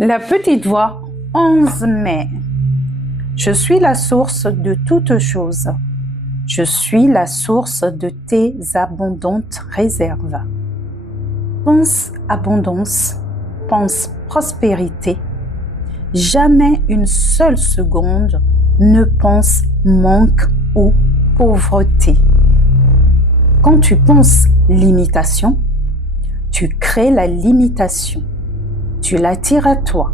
La petite voix, 11 mai. Je suis la source de toutes choses. Je suis la source de tes abondantes réserves. Pense abondance, pense prospérité. Jamais une seule seconde ne pense manque ou pauvreté. Quand tu penses limitation, tu crées la limitation. Tu l'attires à toi.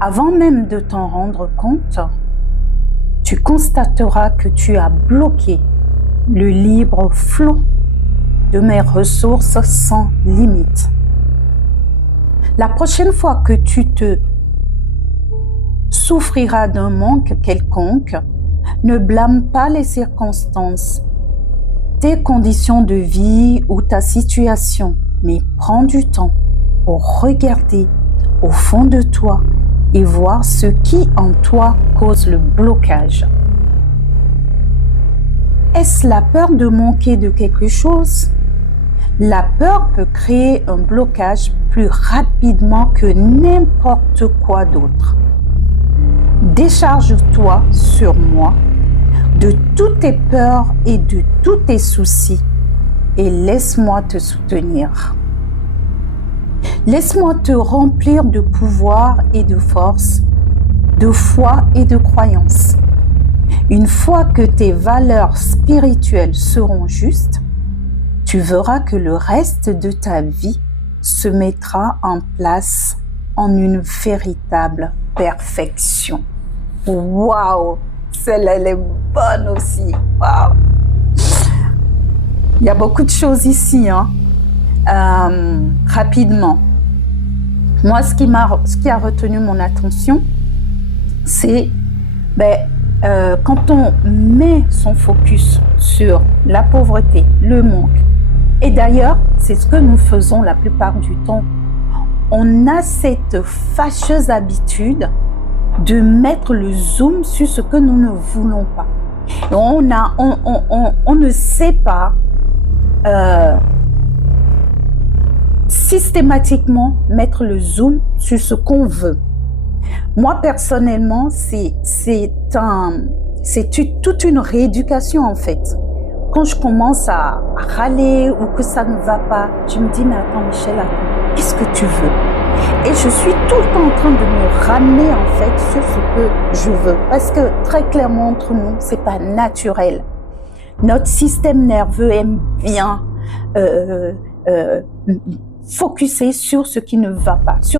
Avant même de t'en rendre compte, tu constateras que tu as bloqué le libre flot de mes ressources sans limite. La prochaine fois que tu te souffriras d'un manque quelconque, ne blâme pas les circonstances, tes conditions de vie ou ta situation, mais prends du temps pour regarder au fond de toi et voir ce qui en toi cause le blocage. Est-ce la peur de manquer de quelque chose? La peur peut créer un blocage plus rapidement que n'importe quoi d'autre. Décharge-toi sur moi de toutes tes peurs et de tous tes soucis et laisse-moi te soutenir. Laisse-moi te remplir de pouvoir et de force, de foi et de croyance. Une fois que tes valeurs spirituelles seront justes, tu verras que le reste de ta vie se mettra en place en une véritable perfection. Waouh! Celle-là, elle est bonne aussi. Waouh! Il y a beaucoup de choses ici, hein. Rapidement. Moi, ce qui a retenu mon attention, c'est quand on met son focus sur la pauvreté, le manque, et d'ailleurs, c'est ce que nous faisons la plupart du temps, on a cette fâcheuse habitude de mettre le zoom sur ce que nous ne voulons pas. Et on ne sait pas systématiquement mettre le zoom sur ce qu'on veut. Moi, personnellement, c'est toute une rééducation, en fait. Quand je commence à râler ou que ça ne va pas, je me dis, mais attends, Michel, attends, qu'est-ce que tu veux? Et je suis tout le temps en train de me ramener, en fait, sur ce que je veux. Parce que, très clairement, entre nous, c'est pas naturel. Notre système nerveux aime bien focuser sur ce qui ne va pas.